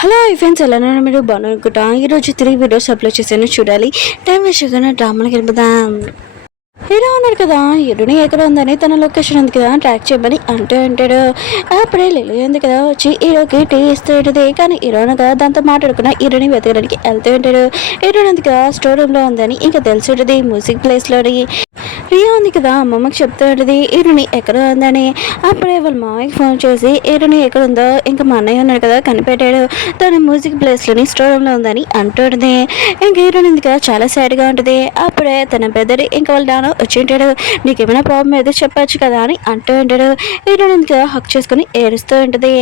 Hello friends, ఎలా ఉన్నారు? మీరు బాగున్నారనుకుంటా. ఈరోజు 3 వీడియోస్ అప్లోడ్ చేశాను, చూడాలి. టైం వేస్ట్ చేయకుండా డ్రామాలకు వెళ్ళిపోదాం. హీరో ఉన్నారు కదా, హీరోని ఎక్కడ ఉందని తన లొకేషన్ ఉంది కదా ట్రాక్ చేయమని అంటాడు. అప్పుడే లిలి ఉంది కదా వచ్చి హీరోకి టీ ఇస్తూ ఉంటుంది. కానీ హీరోను కదా దాంతో మాట్లాడుకున్న హీరోని వెతకడానికి వెళ్తూ ఉంటాడు. హీరోని ఉంది కదా స్టోర్ రూమ్లో ఉందని ఇంకా తెలిసి ఉంటుంది మ్యూజిక్ ప్లేస్లోని. రియా ఉంది కదా అమ్మమ్మకి చెప్తూ ఉంటుంది హీరోని ఎక్కడ ఉందని. అప్పుడే వాళ్ళ మామయ్యకి ఫోన్ చేసి హీరోని ఎక్కడ ఉందో ఇంకా మా అన్నయ్య ఉన్నాడు కదా కనిపెట్టాడు, తన మ్యూజిక్ ప్లేస్లోని స్టోర్ రూమ్లో ఉందని అంటుంది. ఇంకా హీరోని ఉంది కదా చాలా సాడ్గా ఉంటుంది. అప్పుడే తన పెద్దడి ఇంకా వాళ్ళ నాన్న వచ్చి ఉంటాడు. నీకేమైనా ప్రాబ్లం ఏదో చెప్పచ్చు కదా అని అంటూ ఉంటాడు. హీరోని ఉంది కదా హక్ చేసుకుని ఏడుస్తూ ఉంటుంది.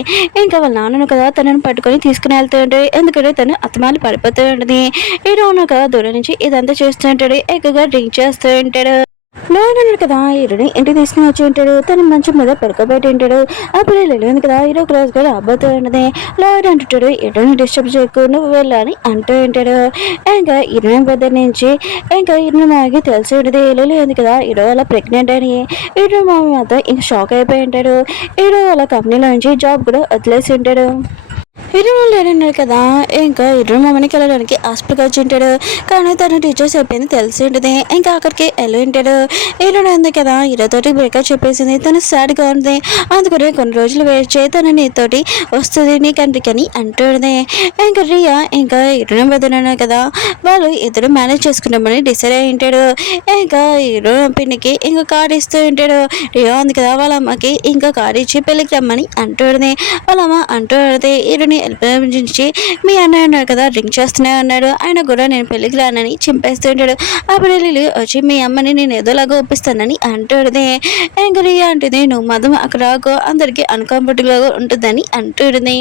ఇంకా వాళ్ళ నాన్నను కదా తనను పట్టుకొని తీసుకుని వెళ్తూ ఉంటాడు, ఎందుకంటే తను అత్తమాలు పడిపోతూ ఉంటుంది. హీరోను కదా దూరం నుంచి ఇదంతా చేస్తూ ఉంటాడు, ఎక్కువగా డ్రింక్ చేస్తూ ఉంటాడు. లోన్ ఉన్నాడు కదా హీరోని ఇంటికి తీసుకుని వచ్చి ఉంటాడు, తన మంచం మీద పడుకోబెట్టి ఉంటాడు. అప్పుడు లేదు కదా హీరో క్లాస్ కూడా అబ్బోతూ ఉంటుంది. లోన్ అంటుంటాడు హీరోని డిస్టర్బ్ చేయకు, నువ్వు వెళ్ళని అంటూ ఉంటాడు. ఇంకా హీరోయిన్ పెద్ద నుంచి ఇంకా హీరోని మామకి తెలిసి ఉంటుంది లేదు కదా హీరో అలా ప్రెగ్నెంట్ అని. హీరో మామ మాత్రం ఇంకా షాక్ అయిపోయి ఉంటాడు. హీరో వాళ్ళ కంపెనీలో నుంచి జాబ్ కూడా వదిలేసి ఉంటాడు. హీరోయిన్ లేడన్నాడు కదా, ఇంకా హీరో మామనికి వెళ్ళడానికి హాస్పిటల్కి వచ్చి ఉంటాడు. కానీ తను టీచర్స్ అయిపోయింది తెలిసి ఉంటుంది. ఇంకా అక్కడికి వెళ్ళి ఉంటాడు. హీరోయిన్ ఉంది కదా హీరోతోటి బ్రేకప్ చెప్పేసింది, తను సాడ్గా ఉంది, అందుకని కొన్ని రోజులు వెయిట్ చేయి తను నీతోటి వస్తుంది నీ కంటికి అని అంటుంది. ఇంకా రియా ఇంకా హీరోయిన్ వదిలినాడు కదా, వాళ్ళు ఇద్దరు మేనేజ్ చేసుకుంటామని డిసైడ్ అయి ఉంటాడు. ఇంకా హీరో పిన్నికి ఇంకా కార్డు ఇస్తూ ఉంటాడు. రియా ఉంది కదా వాళ్ళ అమ్మకి ఇంకా కార్డు ఇచ్చి పెళ్ళికి రమ్మని అంటుంది. వాళ్ళ అమ్మ అంటుంది హీరోని నుంచి మీ అన్నయ్య ఉన్నాడు కదా డ్రింక్ చేస్తూనే ఉన్నాడు, ఆయన కూడా నేను పెళ్ళికి రానని చింపేస్తూ ఉంటాడు. అప్పుడు లిలి వచ్చి మీ అమ్మని నేను ఏదోలాగా ఒప్పిస్తానని అంటుంది. ఇంకా రియా అంటుంది నువ్వు మధు అక్కడ రాకో, అందరికీ అన్కంఫర్టబుల్గా ఉంటుందని అంటుంది.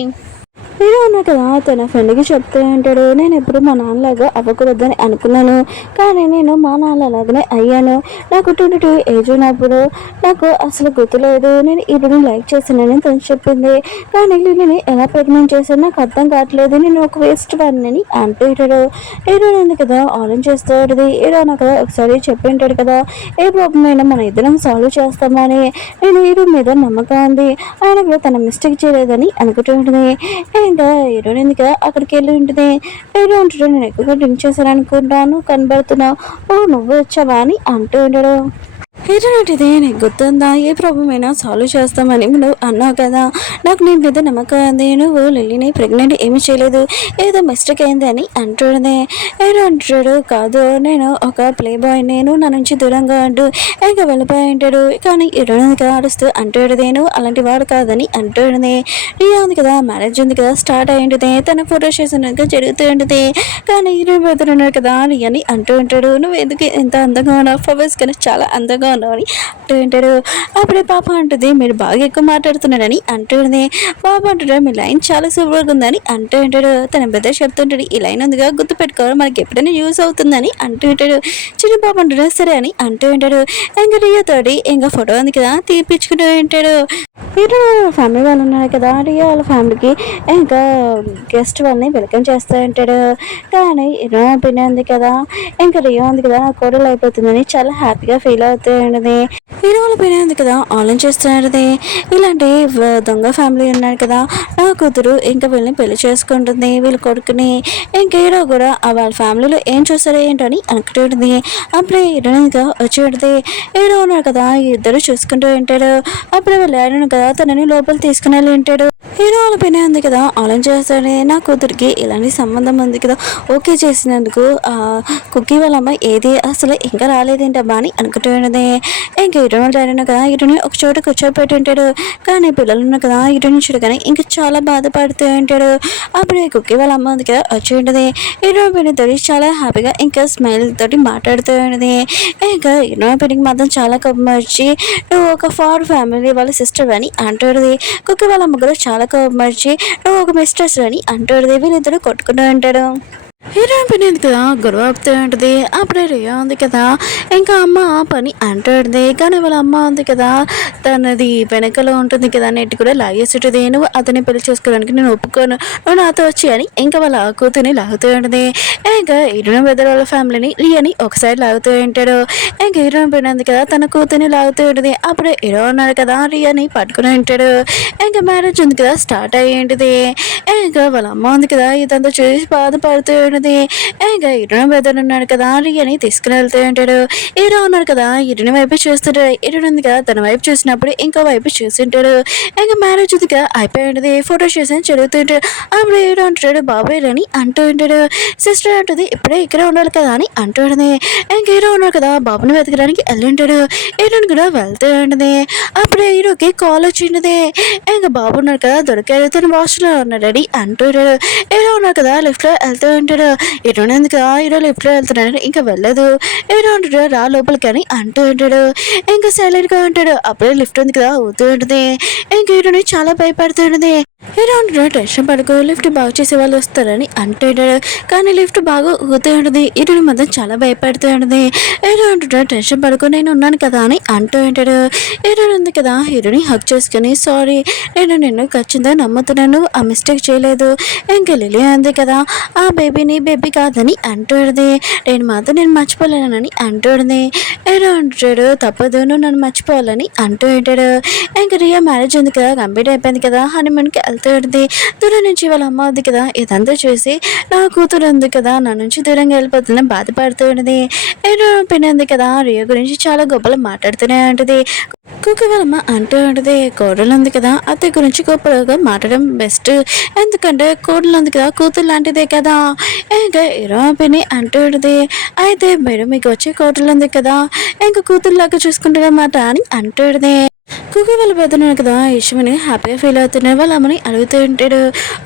హీరో ఉన్నా కదా తన ఫ్రెండ్కి చెప్తూ ఉంటాడు, నేను ఎప్పుడు మా నాన్నలాగా అవ్వకూడదని అనుకున్నాను, కానీ నేను మా నాన్నలాగానే అయ్యాను. నాకు 22 ఏజ్ ఉన్నప్పుడు నాకు అసలు గుర్తులేదు, నేను హీరోని లైక్ చేశానని తను చెప్పింది, కానీ లిలీని ఎలా ప్రెగ్నెంట్ చేశాను నాకు అర్థం కావట్లేదు, నేను ఒక వేస్ట్ వాడిని అంటూ ఉంటాడు. హీరో ఉంది కదా ఆలోచన చేస్తూ ఉంటుంది. హీరో నాకు కదా ఒకసారి చెప్పి ఉంటాడు కదా ఏ ప్రాబ్లం అయినా మన ఇద్దరం సాల్వ్ చేస్తామని. నేను హీరో మీద నమ్మకం ఉంది, ఆయన కూడా తన మిస్టేక్ చేయలేదని అనుకుంటూ ఉంటుంది. ఇంకా హీరోయిన్ ఎందుకు అక్కడికి వెళ్ళి ఉంటుంది. హీరో ఉంటాడు నేను ఎక్కువగా డ్రింక్ చేశాను అనుకుంటాను కనబడుతున్నావు, ఓ నువ్వు వచ్చావా అని అంటూ ఉంటాడు. హీరో అంటే నీకు గుర్తుందా ఏ ప్రాబ్లం అయినా సాల్వ్ చేస్తామని నువ్వు అన్నావు కదా, నాకు నీ మీద నమ్మకం ఉంది, నువ్వు లిల్లీని ప్రెగ్నెంట్ ఏమీ చేయలేదు, ఏదో మిస్టేక్ అయింది అని అంటుంది. హీరో అంటాడు కాదు నేను ఒక ప్లే బాయ్, నేను నా నుంచి దూరంగా అంటూ ఇంకా వెళ్ళిపోయి ఉంటాడు. కానీ హీరోయిన్గా అరుస్తూ అంటాడు నేను అలాంటి వాడు కాదని అంటుంది. రియా ఉంది కదా మ్యారేజ్ ఉంది కదా స్టార్ట్ అయి ఉంటుంది, తన ఫోటో సెషన్ జరుగుతూ ఉంటుంది. కానీ హీరోయిన్ పెద్దలు ఉన్నాడు కదా రియాని అంటూ ఉంటాడు నువ్వు ఎందుకు ఎంత అందంగా ఉన్నావు, ఫవర్స్ కానీ చాలా అందంగా ఉన్నావు అని అంటూ ఉంటాడు. అప్పుడే పాప అంటుంది మీరు బాగా ఎక్కువ మాట్లాడుతున్నాడని అంటుంది. పాప అంటాడు మీ లైన్ చాలా సూపర్గా ఉందని అంటూ ఉంటాడు. తన బ్రదర్ చెప్తుంటాడు ఈ లైన్ ఉందిగా గుర్తు పెట్టుకోవాలి మనకి ఎప్పుడైనా యూజ్ అవుతుందని అంటూ ఉంటాడు. చిన్న పాప అంటాడు సరే అని అంటూ ఉంటాడు. ఇంకా రియాతోటి ఇంకా ఫోటో ఉంది కదా తీపిచ్చుకుంటూ ఉంటాడు. హీరో ఫ్యామిలీ వాళ్ళు ఉన్నారు కదా రియా వాళ్ళ ఫ్యామిలీకి ఇంకా గెస్ట్ వాళ్ళని వెల్కమ్ చేస్తూ ఉంటాడు. కానీ హీరో ఒపీనియన్ ఉంది కదా ఇంకా రియా ఉంది కదా నా కోడలు అయిపోతుందని చాలా హ్యాపీగా ఫీల్ అవుతూ ఉండదు. హీరో వాళ్ళ ఒపీనియన్ ఉంది కదా ఆలోచన చేస్తూ ఉంటుంది ఇలాంటి దొంగ ఫ్యామిలీ ఉన్నారు కదా నా కూతురు ఇంకా వీళ్ళని పెళ్లి చేసుకుంటుంది వీళ్ళ కొడుకుని. ఇంకా హీరో కూడా వాళ్ళ ఫ్యామిలీలో ఏం చూస్తారో ఏంటని అనుకుంటుంది. అప్పుడే హీరోయిన్గా వచ్చి ఉంటుంది. హీరో ఉన్నారు కదా ఇద్దరు చూసుకుంటూ ఉంటాడు. అప్పుడే వెళ్ళాడు కదా తనని లోపల తీసుకుని వెళ్ళి ఉంటాడు. హీరో వాళ్ళ పైన ఉంది కదా ఆలోచన చేస్తాడు నా కూతురికి ఇలాంటి సంబంధం ఉంది కదా ఓకే చేసినందుకు కుక్కీ వాళ్ళ అమ్మాయి ఏది అసలు ఇంకా రాలేదేంటబ్బా అని అనుకుంటున్నది. ఇంకా హీరోయిన్ డాడీను కదా హీరోని ఒక చోట కూర్చోబెట్టి ఉంటాడు. కానీ పిల్లలు ఉన్నారు కదా హీరోని చూడగానే ఇంకా చాలా బాధపడుతూ ఉంటాడు. అప్పుడు కుక్కీ వాళ్ళ అమ్మ ఉంది కదా వచ్చి ఉంటుంది. హీరో పైనతో చాలా హ్యాపీగా ఇంకా స్మైల్ తోటి మాట్లాడుతూ ఉంటుంది. ఇంకా హీరో పైనకి మాత్రం చాలా కోపం వచ్చి నువ్వు ఒక ఫార్ ఫ్యామిలీ వాళ్ళ సిస్టర్ అని అంటుంది. కుక్కీ వాళ్ళ అమ్మ కూడా చాలా కోపం వచ్చి నువ్వు ఒక మిస్టర్స్ అని అంటుంది. వీళ్ళిద్దరు కొట్టుకుంటూ ఉంటాడు. హీరోయిన్ పని ఉంది కదా గొడవ ఆపుతూ ఉంటుంది. అప్పుడే రియా ఉంది కదా ఇంకా అమ్మ ఆ పని అంటుంది. కానీ వాళ్ళ అమ్మ ఉంది కదా తనది వెనకలో ఉంటుంది కదా నెట్టి కూడా లాగేస్తుంటుంది. నువ్వు అతన్ని పెళ్లి చేసుకోవడానికి నేను ఒప్పుకోను, నువ్వు నాతో వచ్చి అని ఇంకా వాళ్ళ కూతుర్ని లాగుతూ ఉంటుంది. ఇంకా హీరోయిన్ బెదర్ వాళ్ళ ఫ్యామిలీని లియాని ఒకసారి లాగుతూ ఉంటాడు. ఇంకా హీరోయిన్ పని ఉంది కదా తన కూతుర్ని లాగుతూ ఉంటుంది. అప్పుడే హీరో ఉన్నాడు కదా రియాని పట్టుకుని ఉంటాడు. ఇంకా మ్యారేజ్ ఉంది కదా స్టార్ట్ అయ్యి ఉంటుంది. ఇంకా వాళ్ళ అమ్మ ఉంది కదా ఇదంతా చూసి బాధపడుతూ ఉంటుంది. ఇంకా హీరోయిన్ బెదర్ ఉన్నాడు కదా రియాని తీసుకుని వెళ్తూ ఉంటాడు. హీరో ఉన్నాడు కదా హీరోని వైపు చూస్తుంటాడు. హీరోయిన్ ఉంది కదా తన వైపు చూసినప్పుడు ఇంకో వైపు చూస్తుంటాడు. ఇంకా మ్యారేజ్ ఉంది కదా అయిపోయి ఉంటుంది. ఫోటో చూసి చదువుతుంటాడు. అప్పుడు హీరో అంటాడు బాబాయ్ అని అంటూ ఉంటాడు. సిస్టర్ అంటుంది ఇప్పుడే ఇక్కడ ఉండాలి కదా అని అంటూ ఉంటుంది. ఇంకా హీరో ఉన్నాడు కదా బాబుని వెతకడానికి వెళ్ళి ఉంటాడు. హీరోని కూడా వెళ్తూ ఉంటుంది. అప్పుడే హీరోకి కాల్ వచ్చింది. ఇంకా బాబు ఉన్నాడు కదా దొరికాడు, తన వాష్లో ఉన్నాడు అంటాడు. హీరో ఉన్నాడు కదా లిఫ్ట్ లో వెళ్తూ ఉంటాడు. హీరోని ఉంది కదా హీరో లిఫ్ట్ లో వెళ్తున్నాడు ఇంకా వెళ్ళదు. హీరో అంటాడు రా లోపలికి అని అంటూ ఉంటాడు. ఇంకా సైలెంట్ గా ఉంటాడు. అప్పుడే లిఫ్ట్ ఉంది కదా ఊతూ ఉంటుంది. ఇంకా హీరోని చాలా భయపడుతూ ఉంటుంది. హీరో అంటాడు టెన్షన్ పడుకో లిఫ్ట్ బాగు చేసే వాళ్ళు వస్తారని అంటాడు. కానీ లిఫ్ట్ బాగా ఊతూ ఉంటుంది. హీరోని మాత్రం చాలా భయపడుతూ ఉంటుంది. హీరో అంటాడు టెన్షన్ పడుకో నేను ఉన్నాను కదా అని అంటూ ఉంటాడు. హీరోని ఉంది కదా హీరోని హక్ చేసుకుని సారీ నేను నిన్ను ఖచ్చితంగా నమ్ముతున్నాను, ఆ మిస్టేక్ చేయలేదు. ఇంకా లిలీ అంది కదా ఆ బేబీని బేబీ కాదని అంటుంది. నేను మర్చిపోలేనని అంటుంది. హీరో అంటాడు తప్పదు నువ్వు నన్ను మర్చిపోవాలని అంటూ ఉంటాడు. ఇంకా రియా మ్యారేజ్ ఉంది కదా కంప్లీట్ అయిపోయింది కదా హనీమూన్కి వెళ్తూ ఉంటుంది. దూరం నుంచి వాళ్ళ అమ్మ ఉంది కదా ఇదంతా చూసి నా కూతురు ఉంది కదా నా నుంచి దూరంగా వెళ్ళిపోతుందని బాధపడుతూ ఉంటుంది. హీరో పిన్ ఉంది కదా రియా గురించి చాలా గొప్పలు మాట్లాడుతూనే ఉంటుంది. కుక్క వాళ్ళమ్మ అంటూ ఉంటుంది కోడలు ఉంది కదా అత్తయ్య గురించి గొప్పగా మాట్లాడడం బెస్ట్, ఎందుకంటే కోడలు ఉంది కదా కూతురు లాంటిదే కదా. ఇంకా హీరో పిన్ని అంటూ ఉంటుంది అయితే మేడం మీకు వచ్చే కోడలు ఉంది కదా ఇంకా కూతురులాగా చూసుకుంటారన్నమాట అని అంటుంది. కుక్క వాళ్ళ పెద్దనాడు కదా ఇష్టమని హ్యాపీగా ఫీల్ అవుతున్నాడు. వాళ్ళ అమ్మని అడుగుతూ ఉంటాడు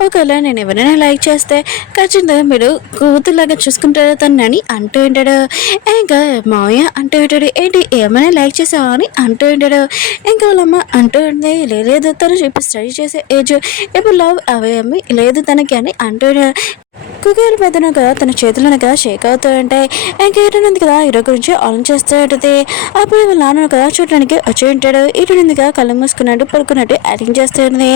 ఒకవేళ నేను ఎవరైనా లైక్ చేస్తే ఖచ్చితంగా మీరు కూతురులాగా చూసుకుంటారు తనని అంటూ ఉంటాడు. ఇంకా మావయ్య అంటూ ఉంటాడు ఏంటి ఏమైనా లైక్ చేసావా అని అంటూ ఉంటాడు. ఇంకా వాళ్ళమ్మ అంటూ ఉంటుంది లేదు తను ఇప్పుడు స్టడీ చేసే ఏజ్ ఇప్పుడు లవ్ అవేమి లేదు తనకి అని అంటాడు. కుక్కలు పెద్దన కదా తన చేతులను కదా షేక్ అవుతూ ఉంటాయి. ఇంకా ఇటునుంది కదా హీరో గురించి ఆలోచిస్తూ ఉంటుంది. అప్పుడు వాళ్ళ నాన్న కదా చూడడానికి వచ్చి ఉంటాడు. ఇటునుంది కదా కళ్ళు మూసుకున్నట్టు పడుకున్నట్టు యాక్టింగ్ చేస్తూ ఉంటుంది.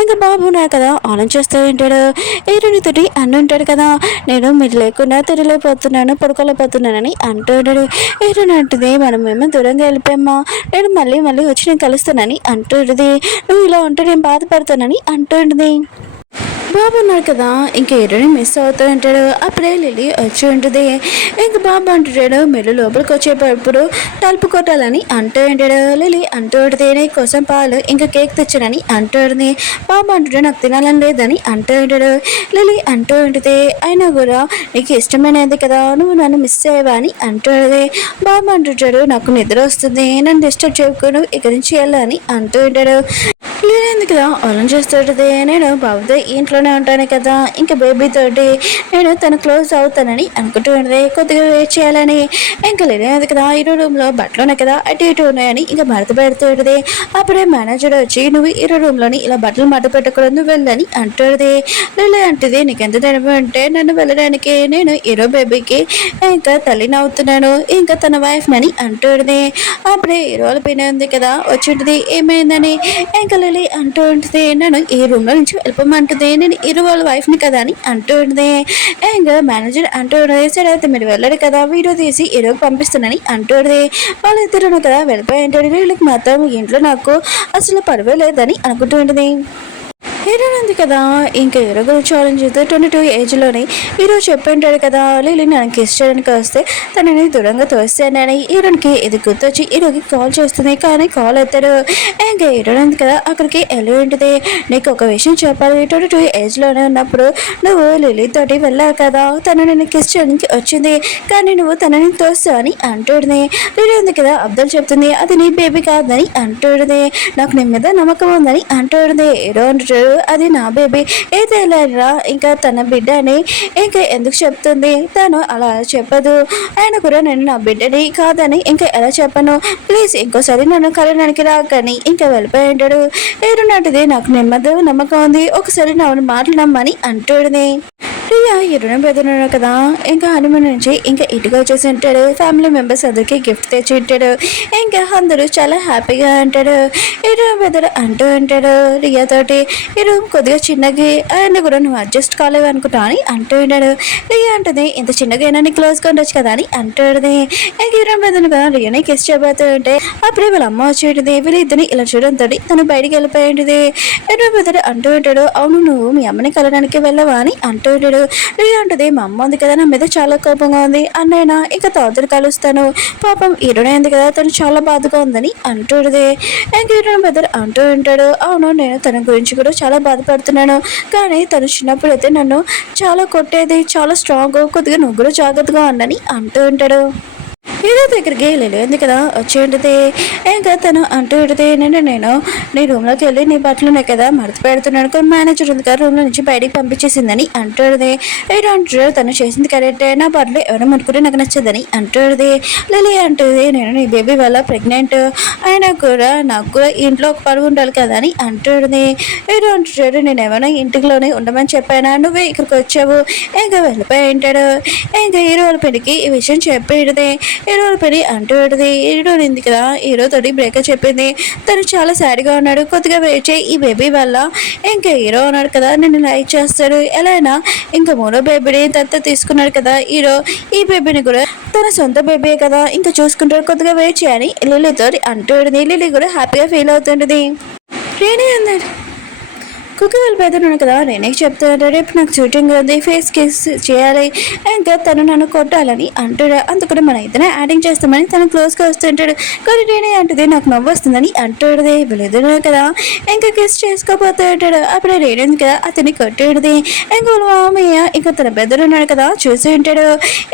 ఇంకా బాబు ఉన్నారు కదా ఆలోచిస్తూ ఉంటాడు. హీరోని తోటి అన్న ఉంటాడు కదా నేను మీరు లేకుండా తిరగలేకపోతున్నాను పడుకోలేకపోతున్నానని అంటూ ఉంటాడు. హీరోని అంటుంది మేము దూరంగా వెళ్ళిపోయామ్మా, నేను మళ్ళీ వచ్చి నేను కలుస్తానని అంటుంది. నువ్వు ఇలా ఉంటే నేను బాధపడతానని అంటుంది. బాబు ఉన్నాడు కదా ఇంకా హీరోని మిస్ అవుతూ ఉంటాడు. అప్పుడే లిలీ వచ్చి ఉంటుంది. ఇంకా బాబు అంటాడు మీరు లోపలికి వచ్చేటప్పుడు తలుపు కొట్టాలని అంటూ ఉంటాడు. లిలీ అంటూ ఉంటుంది నీ కోసం పాలు ఇంకా కేక్ తెచ్చానని అంటూ ఉంటుంది. బాబు అంటాడు నాకు తినాలని లేదని అంటూ ఉంటాడు. లిలీ అంటూ ఉంటుంది అయినా కూడా నీకు ఇష్టమైనది కదా నువ్వు నన్ను మిస్ అయ్యావా అని అంటుంది. బాబు అంటుంటాడు నాకు నిద్ర వస్తుంది నన్ను డిస్టర్బ్ చేయకుండా ఇక్కడి నుంచి వెళ్ళాలని అంటూ ఉంటాడు. లిలీ కదా ఆలోచన చేస్తుంటుంది నేను బాబుతో ఇంట్లోనే ఉంటాను కదా ఇంకా బేబీ తోటి నేను తను క్లోజ్ అవుతానని అనుకుంటూ ఉంటుంది. కొద్దిగా వెయిట్ చేయాలని ఇంకా లిలీ కదా హీరో రూమ్లో బట్టలు ఉన్నాయి కదా అటు ఇటు ఉన్నాయని ఇంకా మడత పెడుతూ ఉంటుంది. అప్పుడే మేనేజర్ వచ్చి నువ్వు హీరో రూమ్లోని ఇలా బట్టలు మడత పెట్టకూడదు నువ్వు వెళ్ళని అంటుంది. లిలీ అంటుంది నీకు ఎంత ధైర్యం అంటే నన్ను వెళ్ళడానికి నేను హీరో బేబీకి ఇంకా తల్లిని అవుతున్నాను ఇంకా తన వైఫ్ నని అంటుంది. అప్పుడే హీరోల పైన ఉంది కదా వచ్చి ఉంటుంది ఏమైందని ఇంకా లిలీ అంటూ ఉంటుంది నన్ను ఈ రూమ్లో నుంచి వెళ్ళిపోమంటుంది నేను హీరో వాళ్ళ వైఫ్ని కదా అని అంటూ ఉంటుంది. ఇంకా మేనేజర్ అంటూ ఉంటుంది సరే అయితే మీరు వెళ్ళరు కదా వీడియో తీసి హీరోకి పంపిస్తానని అంటుంది. వాళ్ళిద్దరు కదా వెళ్ళిపోయి ఉంటాడు. వీళ్ళకి మాత్రం ఇంట్లో నాకు అసలు పడవే లేదని అనుకుంటూ ఉంటుంది. హీరో ఉంది కదా ఇంకా హీరో గురించి ఆలోచిస్తూ 22 ఏజ్లోనే హీరో చెప్పింటాడు కదా లిలీ నాకు కిస్ చేయడానికి వస్తే తనని దూరంగా తోస్తానని. హీరోకి ఇది గుర్తొచ్చి హీరోకి కాల్ చేస్తుంది కానీ కాల్ ఎత్తాడు. ఇంకా హీరో ఉంది కదా అక్కడికి వెళ్ళి ఉంటుంది. నీకు ఒక విషయం చెప్పాలి 22 ఏజ్లోనే ఉన్నప్పుడు నువ్వు లిలీ తోటి వెళ్ళావు కదా తను నేను కిస్ చేయడానికి వచ్చింది కానీ నువ్వు తనని తోస్తావు అని అంటుంది. లిలీ ఉంది కదా అబ్దుల్ చెప్తుంది అది నీ బేబీ కాదని అంటుంది. నాకు నీ మీద నమ్మకం ఉందని అంటుంది. హీరో అంటాడు అది నా బేబీ ఏదైనా ఇంకా తన బిడ్డ అని ఇంకా ఎందుకు చెప్తుంది తను అలా చెప్పదు. ఆయన కూడా నేను నా బిడ్డని కాదని ఇంకా ఎలా చెప్పను ప్లీజ్ ఇంకోసారి నన్ను కలడానికి రాకని ఇంకా వెళ్ళిపోయి ఉంటాడు. ఏరున్నట్టుది నాకు నెమ్మది నమ్మకం ఉంది ఒకసారి నా మాటలు నమ్మని అంటుంది. రియా ఇరుణ బెదరున్నాడు కదా, ఇంకా హనుమాన్ నుంచి ఇంకా ఇంటికి వచ్చేసి ఉంటాడు. ఫ్యామిలీ మెంబర్స్ అందరికి గిఫ్ట్ తెచ్చి ఉంటాడు. ఇంకా అందరూ చాలా హ్యాపీగా ఉంటాడు. ఇరుణ బెదరు అంటూ ఉంటాడు రియా తోటి, ఈ రూమ్ కొద్దిగా చిన్నగా అండ్ కూడా నువ్వు అడ్జస్ట్ కాలేవు అనుకుంటా అని అంటూ ఉంటాడు. రియా అంటుంది ఇంత చిన్నగా అయినా నీ క్లోజ్గా ఉండొచ్చు కదా అని అంటుంది. ఇంకా ఇరుణ బెదరు కదా రియాని కిస్ చేయబోతూ ఉంటే అప్పుడే వాళ్ళ అమ్మ వచ్చి ఉంటుంది. వీళ్ళిద్దరిని ఇలా చూడడంతో తను బయటికి వెళ్ళిపోయి ఉంటుంది. ఇరుణ బెదరు అంటూ ఉంటాడు అవును నువ్వు మీ అమ్మని కలడానికి వెళ్ళవా అని అంటూ ఉంటాడు. రియా అంటది మా అమ్మ ఉంది కదా నా మీద చాలా కోపంగా ఉంది అన్నయ్య ఇంకా తాతను కలుస్తాను పాపం ఇరుణ ఉంది కదా తను చాలా బాధగా ఉందని అంటూడదే. ఇంకా ఇరుణ బెదర్ అంటూ ఉంటాడు అవును నేను తన గురించి కూడా చాలా బాధపడుతున్నాను కానీ తను చిన్నప్పుడు అయితే నన్ను చాలా కొట్టేది చాలా స్ట్రాంగ్ కొద్దిగా నువ్వు కూడా జాగ్రత్తగా ఉండని అంటూ ఉంటాడు. ఏదో దగ్గరికి వెళ్ళింది కదా వచ్చేంటిది. ఇంకా తను అంటూ ఇడితే నేను నీ రూమ్లోకి వెళ్ళి నీ బట్టలునే కదా మడత పెడుతున్నాను కానీ మేనేజర్ ఉంది కదా రూమ్లో నుంచి బయటికి పంపించేసిందని అంటూడది. ఏదో అంటారు తను చేసింది కరెక్టే నా బట్టలు ఎవరైనా మునుకుంటే నాకు నచ్చదని అంటూడది. లిలీ అంటుంది నేను నీ బేబీ వల్ల ప్రెగ్నెంట్ అయినా కూడా నాకు కూడా ఇంట్లో ఒక పరువు ఉండాలి కదా అని అంటూడది. ఏదో అంటాడు నేను ఏమైనా ఇంటిలోనే ఉండమని చెప్పానా నువ్వే ఇక్కడికి వచ్చావు ఇంకా వెళ్ళిపోయి ఉంటాడు. ఇంకా హీరోల పెళ్లికి ఈ విషయం చెప్పేది. హీరో పెళ్ళి అంటూ పెడితే హీరో ఉంది కదా హీరో తోటి బ్రేకప్ చెప్పింది. తను చాలా సాడ్గా ఉన్నాడు కొద్దిగా వెయిట్ చేయి ఈ బేబీ వల్ల ఇంకా హీరో ఉన్నాడు కదా నిన్ను లైక్ చేస్తాడు ఎలా అయినా ఇంకా మూడో బేబీని దత్త తీసుకున్నాడు కదా హీరో ఈ బేబీని కూడా తన సొంత బేబీ కదా ఇంకా చూసుకుంటాడు కొద్దిగా వెయిట్ చేయని లిలీతో అంటూ లిలీ కూడా హ్యాపీగా ఫీల్ అవుతుంటుంది. రేణి అన్నాడు కుక్క వెళ్ళిపోతున్నాను కదా నేనే చెప్తాడు రేపు నాకు షూటింగ్ ఉంది ఫేస్ కిస్ చేయాలి ఇంకా తను నన్ను కొట్టాలని అంటాడు. అందుకని మన ఇద్దరే యాక్టింగ్ చేస్తామని తను క్లోజ్గా వస్తుంటాడు. కానీ నేనే అంటుంది నాకు నవ్వు వస్తుందని అంటాడుది. వీళ్ళిద్దరు కదా ఇంకా కిస్ చేసుకోపోతూ ఉంటాడు. అప్పుడే రేణింది కదా అతన్ని కొట్టాడుది. ఇంకా మామయ్య ఇంకా తన బెదరు ఉన్నాడు కదా చూసి ఉంటాడు.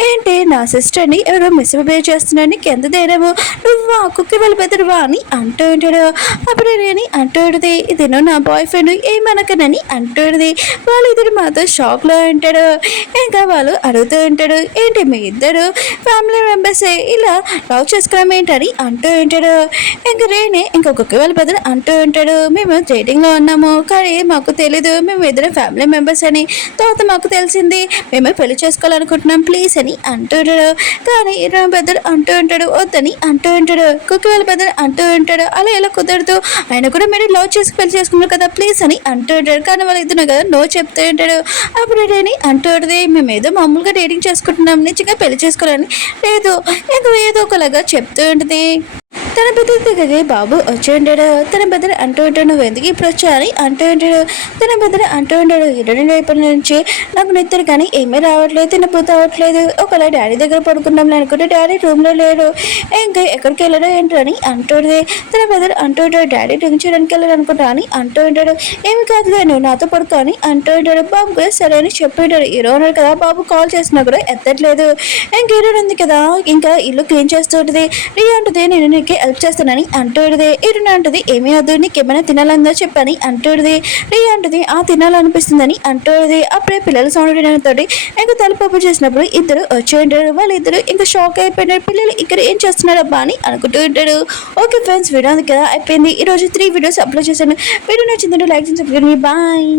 ఏంటి నా సిస్టర్ని ఎవరో మిస్బిహేవ్ చేస్తున్నాడు నీకు ఎంత ధైర్యము నువ్వా కుక్క వెళ్ళిపోతాడువా అని అంటూ ఉంటాడు. అప్పుడే రేణి అంటాడుది ఇది నా బాయ్ ఫ్రెండ్ ఏమనకనని అంటాడుది. వాళ్ళిద్దరు మాతో షాక్లో ఉంటాడు. ఇంకా వాళ్ళు అడుగుతూ ఉంటాడు ఏంటి మీ ఇద్దరు ఫ్యామిలీ మెంబర్సే ఇలా లవ్ చేసుకోవడం ఏంటని అంటూ ఉంటాడు. ఇంకా రేనే ఇంకొక వాళ్ళ బదులు అంటూ ఉంటాడు మేము డేటింగ్లో ఉన్నాము కానీ మాకు తెలీదు మేము ఇద్దరు ఫ్యామిలీ మెంబర్స్ అని తర్వాత మాకు తెలిసింది మేము పెళ్లి చేసుకోవాలనుకుంటున్నాం ప్లీజ్ అని అంటుంటాడు. కానీ ఇరవై బదులు అంటూ ఉంటాడు వద్దని అంటూ ఉంటాడు. కుక్క వాళ్ళ బదులు అంటూ ఉంటాడు అలా ఎలా కుదరదు ఆయన కూడా మీరు లవ్ చేసి పెళ్లి చేసుకున్నారు కదా ప్లీజ్ అని అంటూ ఉంటాడు. కానీ వాళ్ళు ఇద్దరు కదా నో చెప్తూ ఉంటాడు. అప్పుడు రేని అంటూ ఉంటుంది మేము ఏదో మామూలుగా డేటింగ్ చేసుకుంటున్నాం నిజంగా పెళ్లి చేసుకోవాలని లేదు ఏదో ఒకలాగా చెప్తూ ఉంటుంది. తన బెదర్ దగ్గరికి బాబు వచ్చి ఉంటాడు. తన బెదర్ అంటూ ఉంటాడు నువ్వు ఎందుకు ఇప్పుడు వచ్చా అని అంటూ ఉంటాడు. తన బెదర్ అంటూ ఉంటాడు 2 నుంచి నాకు నిద్ర కానీ ఏమీ రావట్లేదు తినపోతూ అవ్వట్లేదు ఒకవేళ డాడీ దగ్గర పడుకున్నాం అనుకుంటే డాడీ రూమ్లో లేడు ఇంకా ఎక్కడికి వెళ్ళడం ఏంటో అని అంటుంది. తన బెదర్ అంటూ ఉంటాడు డాడీ డ్రింక్ చేయడానికి వెళ్ళాడు అనుకుంటా అని అంటూ ఉంటాడు. ఏమి కాదుగా నువ్వు నాతో పడుకో అని అంటూ ఉంటాడు. బాబు కూడా సరే అని చెప్పి ఉంటాడు. హీరో ఉన్నాడు కదా బాబు కాల్ చేసినా కూడా ఎత్తట్లేదు. ఇంకా హీరో ఉంది కదా ఇంకా ఇల్లు క్లీన్ చేస్తూ ఉంటుంది. రియా ఉంటుంది నేను నీకు హెల్ప్ చేస్తానని అంటూడిది. ఇరున అంటుంది ఏమీ వద్దు నీకు ఏమైనా తినాలందో చెప్పని అంటూడిది. రియా అంటుంది ఆ తినాలనిపిస్తుందని అంటూడిది. అప్పుడే పిల్లలు సౌండ్ వినడంతోటి ఇంకా తలుపు చేసినప్పుడు ఇద్దరు వచ్చి ఉంటారు. వాళ్ళిద్దరు ఇంకా షాక్ అయిపోయినారు. పిల్లలు ఇక్కడ ఏం చేస్తున్నారు అబ్బా అని అనుకుంటూ ఉంటాడు. ఓకే ఫ్రెండ్స్ వీడియో ఉంది కదా అయిపోయింది. ఈరోజు 3 వీడియోస్ అప్లోడ్ చేశాను. వీడియో నచ్చిందంటే లైక్ చేసి బాయ్.